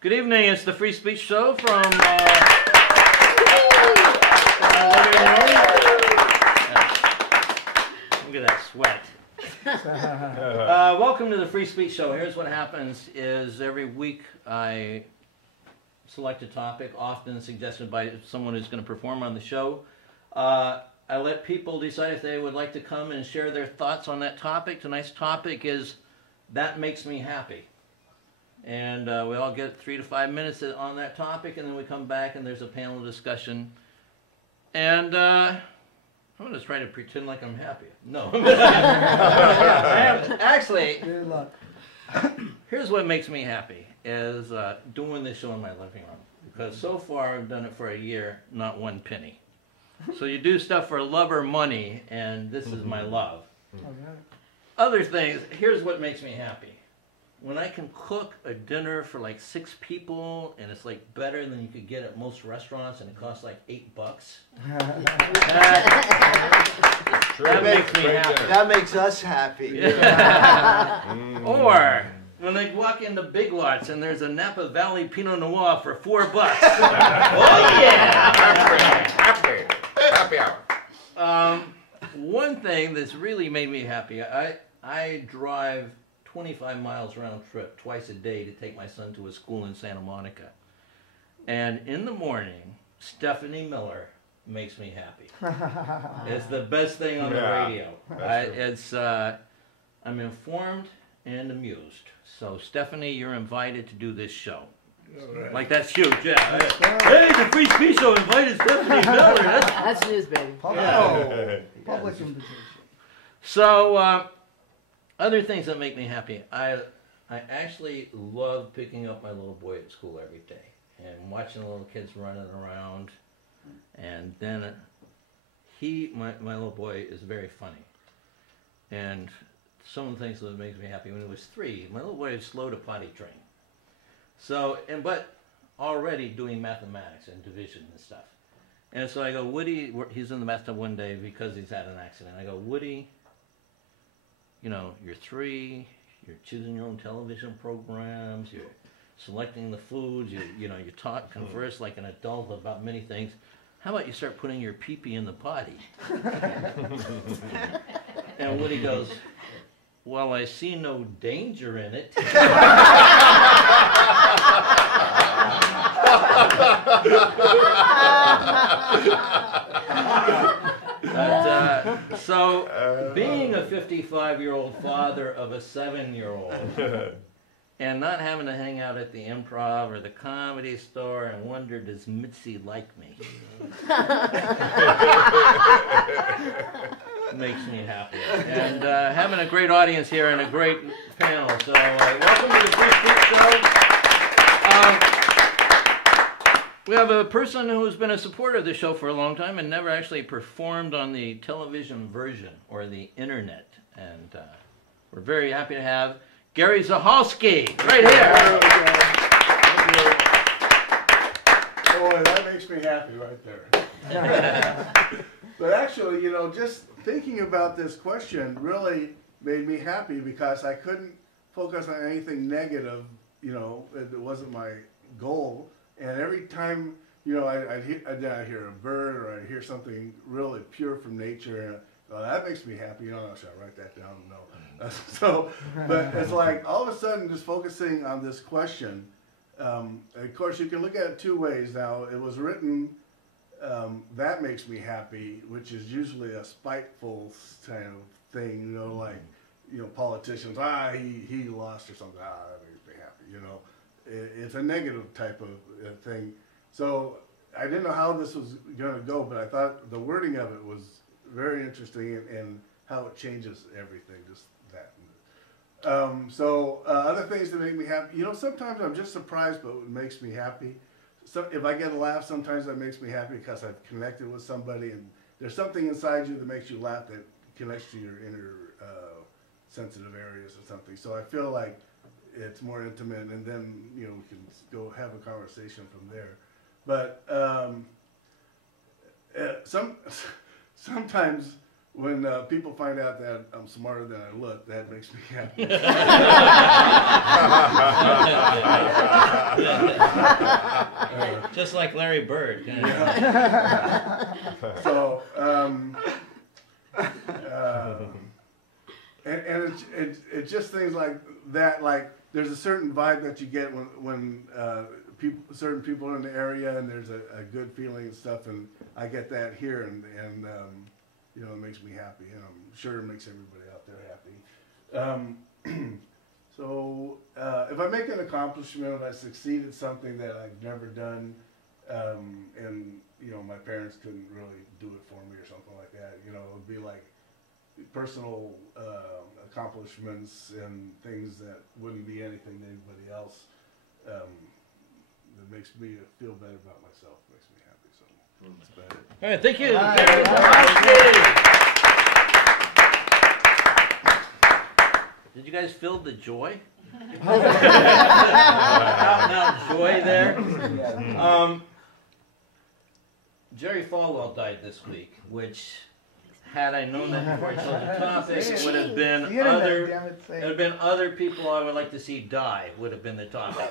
Good evening, it's the Free Speech Show from Look at that sweat. Welcome to the Free Speech Show. Here's what happens is every week I select a topic, often suggested by someone who's going to perform on the show. I let people decide if they would like to come and share their thoughts on that topic. Tonight's topic is That Makes Me Happy. And we all get 3 to 5 minutes on that topic, and then we come back and there's a panel discussion. And I'm going to try to pretend like I'm happy. No. I am, actually, here's what makes me happy, is doing this show in my living room. Because so far I've done it for a year, not one penny. So you do stuff for love or money, and this is my love. Other things, here's what makes me happy. When I can cook a dinner for like 6 people, and it's like better than you could get at most restaurants, and it costs like $8. That makes me happy. That makes us happy. Yeah. Or when I walk into Big Lots and there's a Napa Valley Pinot Noir for $4. Oh yeah! Happy hour. One thing that's really made me happy, I drive 25 miles round trip twice a day to take my son to a school in Santa Monica. And in the morning, Stephanie Miller makes me happy. It's the best thing on the radio. I'm informed and amused. So Stephanie, you're invited to do this show. Right. Like that's huge, yeah. Hey, the Free Speech Show invited Stephanie Miller. That's news, baby. Public invitation. So, other things that make me happy. I actually love picking up my little boy at school every day and watching the little kids running around. And then my little boy is very funny. And some of the things that makes me happy, when he was 3, my little boy is slow to potty train. So, but already doing mathematics and division and stuff. And so I go, Woody, he's in the bathtub one day because he's had an accident. I go, Woody, you know, you're 3, you're choosing your own television programs, you're selecting the foods, you converse like an adult about many things. How about you start putting your pee-pee in the potty? And Woody goes, well, I see no danger in it. So, being a 55-year-old father of a 7-year-old and not having to hang out at the Improv or the Comedy Store and wonder, does Mitzi like me? Makes me happy. And having a great audience here and a great panel. So, welcome to the Free Speech Show. We have a person who's been a supporter of the show for a long time and never actually performed on the television version or the internet. And we're very happy to have Gary Zahalsky right here. Boy, that makes me happy right there. But actually, you know, just thinking about this question really made me happy because I couldn't focus on anything negative. You know, it wasn't my goal. And every time, you know, I'd hear a bird or I'd hear something really pure from nature, and that makes me happy. You know, should I write that down? No. So, but it's like all of a sudden just focusing on this question. Of course, you can look at it 2 ways. Now, it was written, that makes me happy, which is usually a spiteful kind of thing, you know, like, you know, politicians, he lost or something, that makes me happy, you know. It's a negative type of thing. So I didn't know how this was going to go, but I thought the wording of it was very interesting and how it changes everything, just that. Other things that make me happy, you know, sometimes I'm just surprised, but it makes me happy. So if I get a laugh, sometimes that makes me happy because I've connected with somebody, and there's something inside you that makes you laugh that connects to your inner sensitive areas or something. So I feel like it's more intimate, and then, you know, we can go have a conversation from there. But sometimes when people find out that I'm smarter than I look, that makes me happy. Just like Larry Bird. So, and it's just things like that. Like there's a certain vibe that you get when certain people are in the area, and there's a good feeling and stuff. And I get that here, and you know, it makes me happy, and I'm sure it makes everybody out there happy. So if I make an accomplishment, if I succeed at something that I've never done, and you know, my parents couldn't really do it for me or something like that, you know, it would be like personal accomplishments and things that wouldn't be anything to anybody else. That makes me feel better about myself, makes me happy. So that's about it. All right, thank you. Did you guys feel the joy? Out joy there. Jerry Falwell died this week, which, had I known that before I chose the topic, it would have been other people I would like to see die would have been the topic.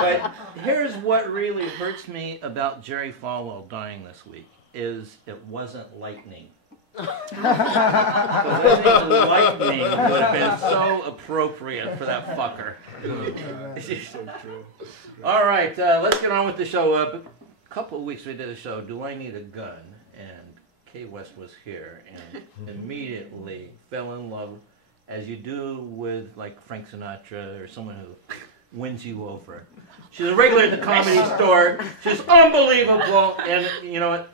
But here's what really hurts me about Jerry Falwell dying this week, is it wasn't lightning. Because I think lightning would have been so appropriate for that fucker. So true. All right, let's get on with the show. A couple of weeks we did a show, Do I Need a Gun? And Kay West was here and immediately fell in love, as you do with like Frank Sinatra or someone who wins you over. She's a regular at the Comedy Store. She's unbelievable. And you know what?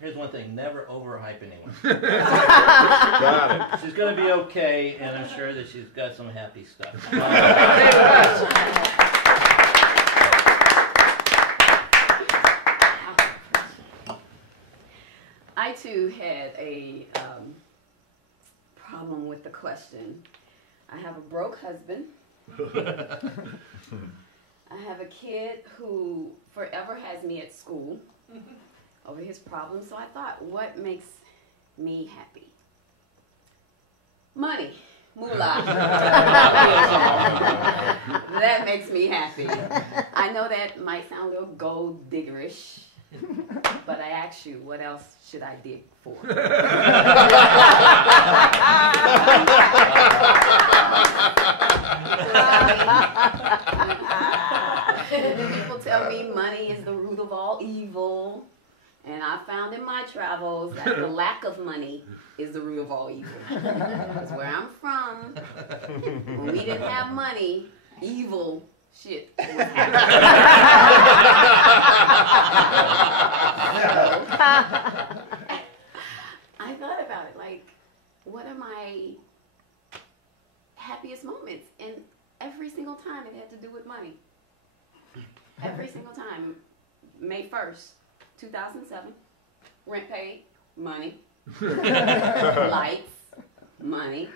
Here's one thing, never overhype anyone. Got it. She's going to be okay, and I'm sure that she's got some happy stuff. I too had a problem with the question. I have a broke husband. I have a kid who forever has me at school over his problems. So I thought, what makes me happy? Money. Moolah. That makes me happy. I know that might sound a little gold diggerish, but I ask you, what else should I dig for? People tell me money is the root of all evil. And I found in my travels that the lack of money is the root of all evil. Because where I'm from, when we didn't have money, evil shit was happening. I thought about it, like, what are my happiest moments? And every single time it had to do with money. Every single time. May 1st. 2007, rent paid, money, lights, money,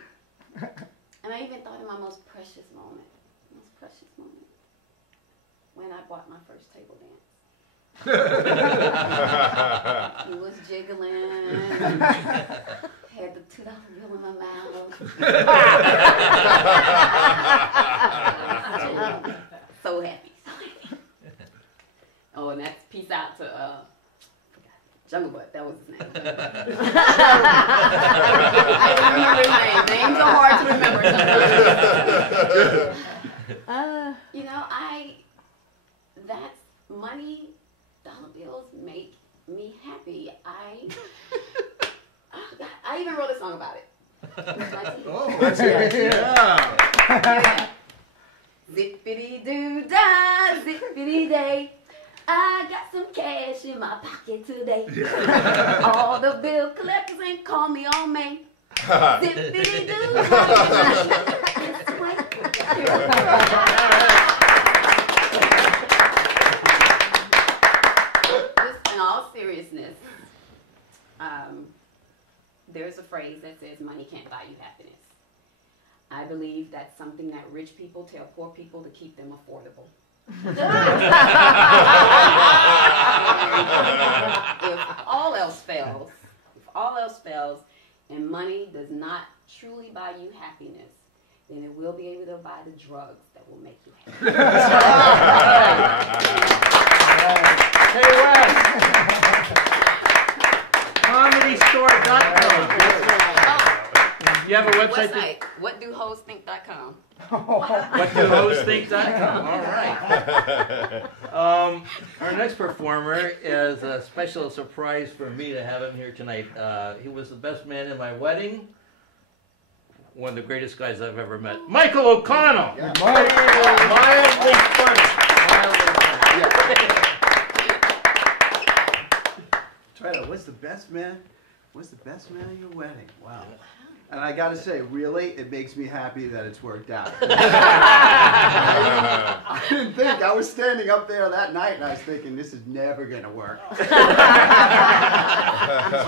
and I even thought in my most precious moment, when I bought my first table dance. He was jiggling, had the $2 bill in my mouth. So happy. Oh, and that's peace out to Jungle Butt, that was his name. I remember his name. Names are hard to remember. You know, that's money, dollar bills make me happy. I even wrote a song about it. Oh, that's it. Yeah. Zippity-doo-dah, zippity-day. I got some cash in my pocket today. All the bill collectors ain't call me on May. Zippity-doo. Just in all seriousness, there's a phrase that says money can't buy you happiness. I believe that's something that rich people tell poor people to keep them affordable. If all else fails, and money does not truly buy you happiness, then it will be able to buy the drugs that will make you happy. Kay West. ComedyStore.com. You have a website? WhatDoHosThink.com. WhatDoHosThink.com. All right. Our next performer is a special surprise for me to have him here tonight. He was the best man in my wedding. One of the greatest guys I've ever met. Michael O'Connell. Yeah. Mildly funny. Try to, what's the best man? What's the best man at your wedding? Wow. And I gotta say, really, it makes me happy that it's worked out. I didn't think. I was standing up there that night and I was thinking, this is never gonna work. He's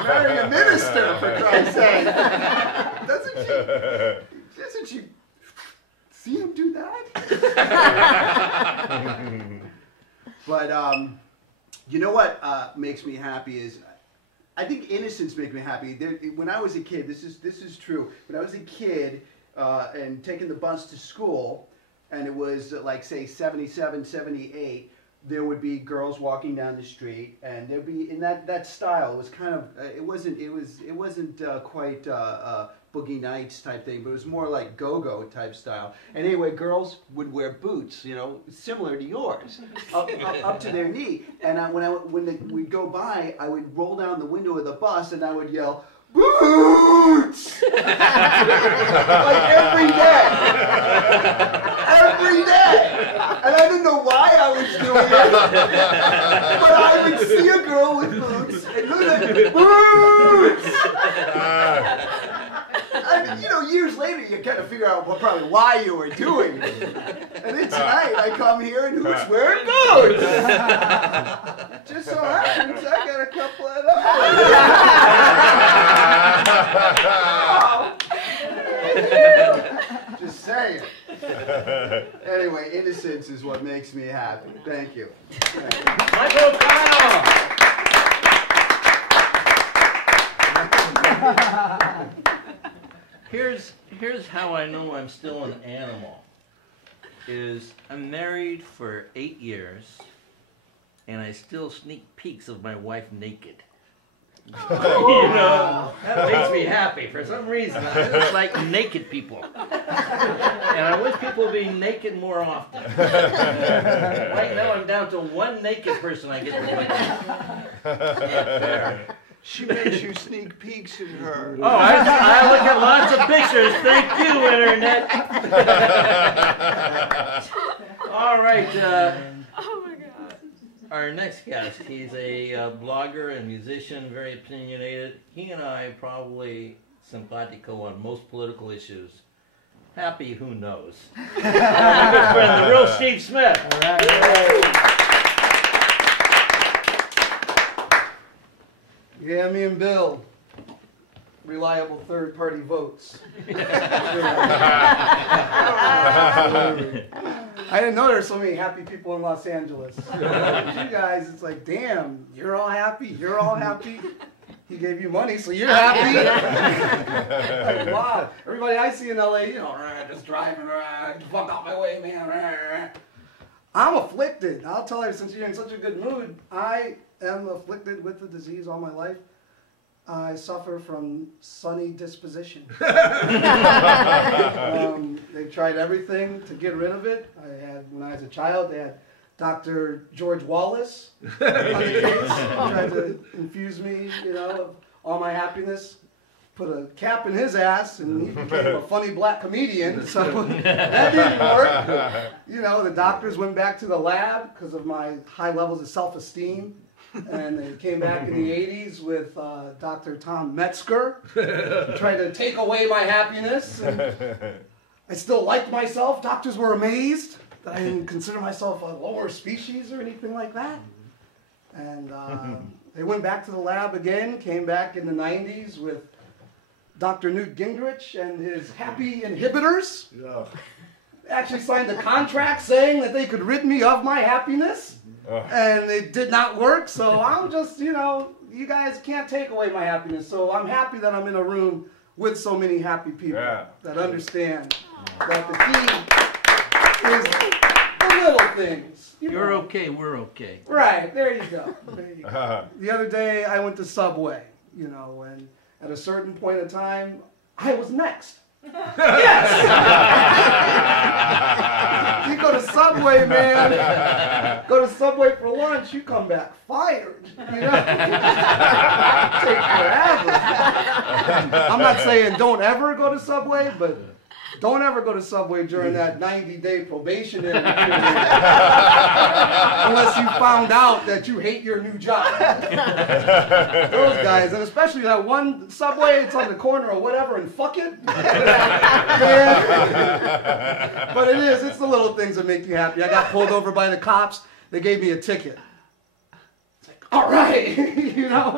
marrying a minister, for Christ's sake. Doesn't she see him do that? But you know what makes me happy is, I think innocence makes me happy. When I was a kid, this is true. When I was a kid and taking the bus to school, and it was like, say, 77, 78, there would be girls walking down the street, and there'd be, in that style, it was kind of, it wasn't quite Boogie Nights type thing, but it was more like go-go type style. And anyway, girls would wear boots, you know, similar to yours, up to their knee. And when we'd go by, I would roll down the window of the bus and I would yell, "Boots!" Like every day. Every day. And I didn't know why I was doing it, but I would see a girl with boots and look at boots! And, you know, years later, you kind of figure out probably why you were doing it. And then tonight, I come here and who's wearing boots? Just so happens I got a couple of those. Just saying. Anyway, innocence is what makes me happy. Thank you. Michael O'Connell. Here's how I know I'm still an animal. I'm married for 8 years, and I still sneak peeks of my wife naked. You know, that makes me happy for some reason. I just like naked people, and I wish people would be naked more often. Right now, I'm down to one naked person I get to look at. She makes you sneak peeks at her. Oh, I look at lots of pictures. Thank you, Internet. All right. Oh my God. Our next guest, he's a blogger and musician, very opinionated. He and I probably simpatico on most political issues. Happy, who knows? My good friend, the real Steve Smith. All right. Yeah, me and Bill, reliable third-party votes. I didn't know there were so many happy people in Los Angeles. You guys, it's like, damn, you're all happy, you're all happy. He gave you money, so you're happy. Like, wow. Everybody I see in LA, you know, just driving around, fuck out my way, man. I'm afflicted. I'll tell her, since you're in such a good mood, I am afflicted with the disease all my life. I suffer from sunny disposition. They tried everything to get rid of it. When I was a child, they had Dr. George Wallace on the case. Tried to infuse me, you know, of all my happiness. Put a cap in his ass, and he became a funny black comedian. So that didn't work. You know, the doctors went back to the lab because of my high levels of self-esteem. And they came back in the 80s with Dr. Tom Metzger, tried to take away my happiness. And I still liked myself. Doctors were amazed that I didn't consider myself a lower species or anything like that. And they went back to the lab again, came back in the 90s with Dr. Newt Gingrich and his happy inhibitors. Yeah. Actually signed a contract saying that they could rid me of my happiness. And it did not work, so I'm just, you know, you guys can't take away my happiness. So I'm happy that I'm in a room with so many happy people Yeah. that understand that the key is the little things. You're okay, we're okay. Right, there you go. There you go. Uh-huh. The other day I went to Subway, you know, and at a certain point in time, I was next. Yes! You go to Subway, man. Go to Subway for lunch, you come back fired. You know? Take forever. I'm not saying don't ever go to Subway, but don't ever go to Subway during that 90-day probationary period. Unless you found out that you hate your new job. Those guys, and especially that one Subway, it's on the corner or whatever, and fuck it. Yeah. But it's the little things that make you happy. I got pulled over by the cops. They gave me a ticket. It's like, all right, you know.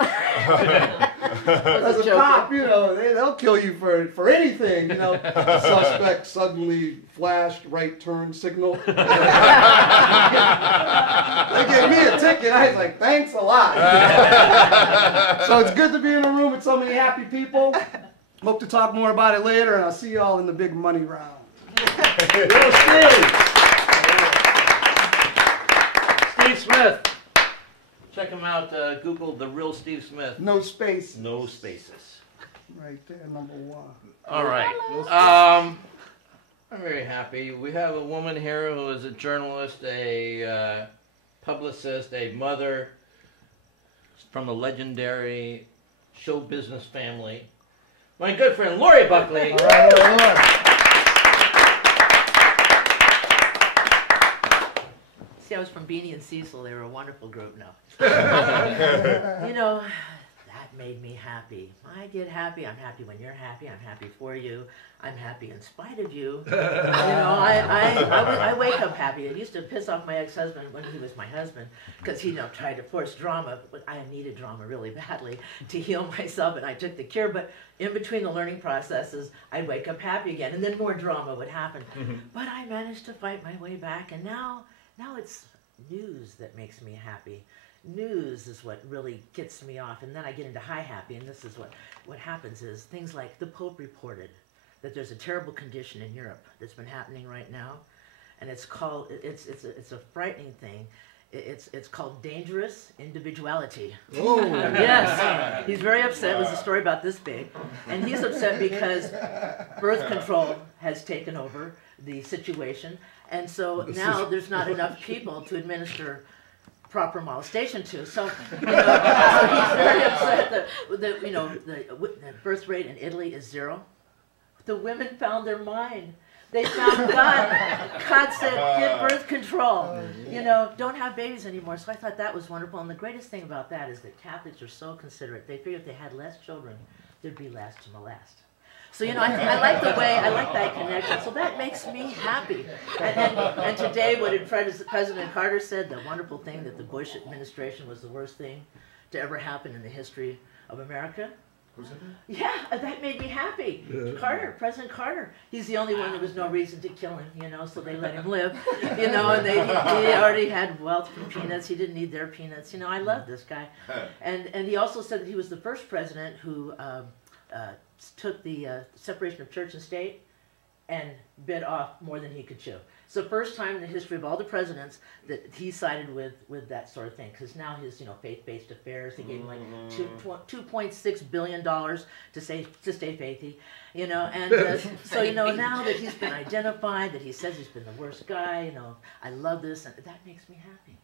As a cop, you know, they'll kill you for anything, you know. Suspect suddenly flashed right turn signal. They gave me a ticket. I was like, thanks a lot. So it's good to be in a room with so many happy people. Hope to talk more about it later, and I'll see you all in the big money round. Real Steve Smith. Check him out. Google The Real Steve Smith. No space. No spaces. Right there, number one. All right. I'm very happy. We have a woman here who is a journalist, a publicist, a mother from the legendary show business family. My good friend Laurie Buckley. All right, Lord. See, I was from Beanie and Cecil. They were a wonderful group now. You know, that made me happy. I get happy. I'm happy when you're happy. I'm happy for you. I'm happy in spite of you. You know, I wake up happy. It used to piss off my ex-husband when he was my husband because he tried to force drama. But I needed drama really badly to heal myself, and I took the cure. But in between the learning processes, I'd wake up happy again, and then more drama would happen. But I managed to fight my way back, and now it's news that makes me happy. News is what really gets me off, and then I get into high happy, and this is what happens is things like the Pope reported that there's a terrible condition in Europe that's been happening right now, and it's called, it's a frightening thing. It's called dangerous individuality. Oh. Yes, he's very upset. It was a story about this big, and he's upset because birth control has taken over the situation. And so now there's not enough people to administer proper molestation to. So, so he's very upset that the birth rate in Italy is 0. The women found their mind. They found God. God said, get birth control. Don't have babies anymore. So I thought that was wonderful. And the greatest thing about that is that Catholics are so considerate. They figure if they had less children, there'd be less to molest. So, I like the way, I like that connection. So that makes me happy. And today, what did President Carter said, the wonderful thing that the Bush administration was the worst thing to ever happen in the history of America. Was it? Yeah, that made me happy. President Carter. He's the only one there was no reason to kill him, so they let him live. And he already had wealth from peanuts. He didn't need their peanuts. I love this guy. And he also said that he was the first president who took the separation of church and state and bit off more than he could chew. It's the first time in the history of all the presidents that he sided with that sort of thing. Because now his faith-based affairs, they gave him like $2.6 billion to stay faithy, And so now that he's been identified, that he says he's been the worst guy, I love this, and that makes me happy.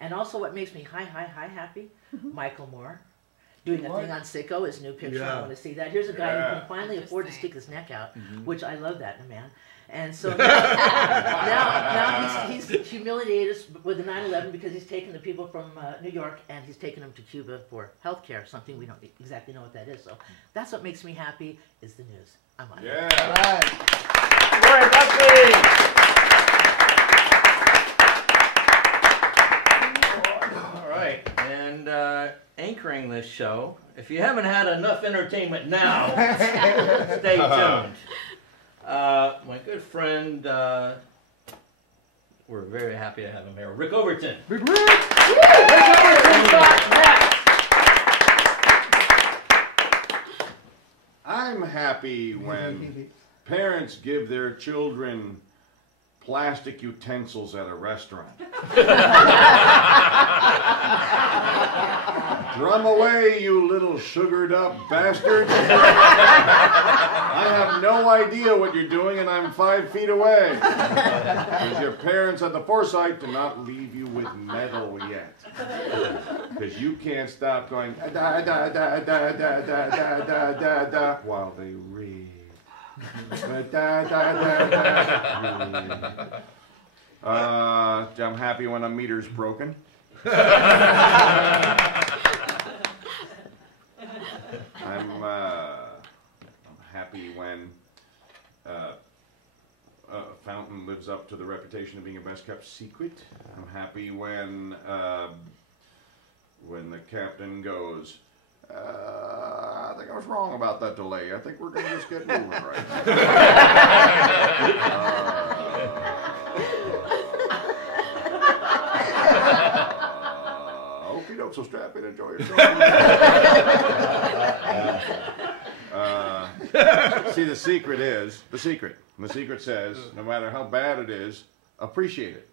And also, what makes me high happy, Michael Moore. Doing a thing on Sicko, his new picture. I want to see that. Here's a guy who can finally afford to stick his neck out, which I love that in a man. And so now he's humiliated us with the 9/11 because he's taken the people from New York and he's taken them to Cuba for health care, something we don't exactly know what that is. So that's what makes me happy is the news. I'm on it. Yeah. Laurie Buckley. All right. And anchoring this show, if you haven't had enough entertainment now, stay tuned. My good friend, we're very happy to have him here, Rick Overton. Rick! Rick Overton's back next. I'm happy when parents give their children plastic utensils at a restaurant. Drum away, you little sugared up bastards. I have no idea what you're doing and I'm 5 feet away. Because your parents had the foresight to not leave you with metal yet. Because you can't stop going da da da da da da da da da da while they read. I'm happy when a meter's broken. I'm happy when a fountain lives up to the reputation of being a best-kept secret. I'm happy when the captain goes, I think I was wrong about that delay. I think we're going to just get moving right Okie doke, so strap in, enjoy yourself. See, the secret says, no matter how bad it is, appreciate it.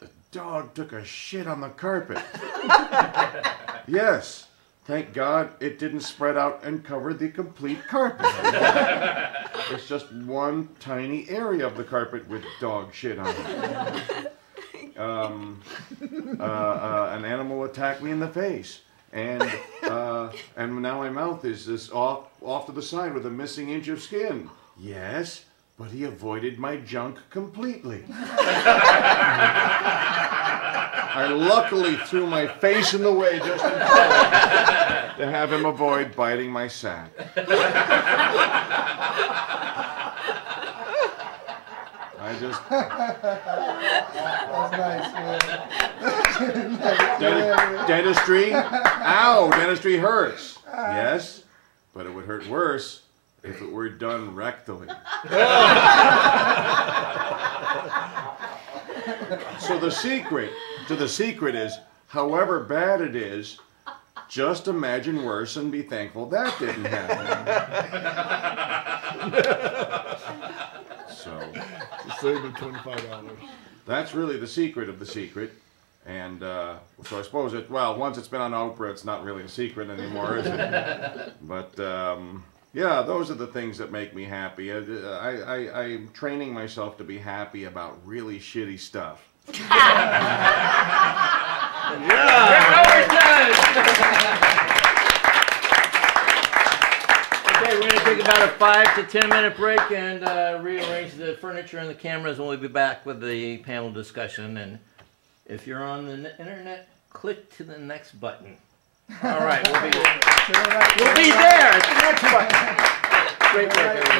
The dog took a shit on the carpet. Yes. Thank God it didn't spread out and cover the complete carpet. It's just one tiny area of the carpet with dog shit on it. An animal attacked me in the face, and now my mouth is this off to the side with a missing inch of skin. Yes, but he avoided my junk completely. I luckily threw my face in the way just in time to have him avoid biting my sack. I just... That's nice, Dentistry? Ow, dentistry hurts. Yes, but it would hurt worse if it were done rectally. So the secret to the secret is, however bad it is, just imagine worse and be thankful that didn't happen. So Save the $25. that's really the secret of the secret. And so I suppose once it's been on Oprah, it's not really a secret anymore, is it? But yeah, those are the things that make me happy. I'm training myself to be happy about really shitty stuff. Okay, we're going to take about a 5 to 10 minute break and rearrange the furniture and the cameras, and we'll be back with the panel discussion. And if you're on the internet, click to the next button. All right, we'll be there at the next button. Great work, everybody.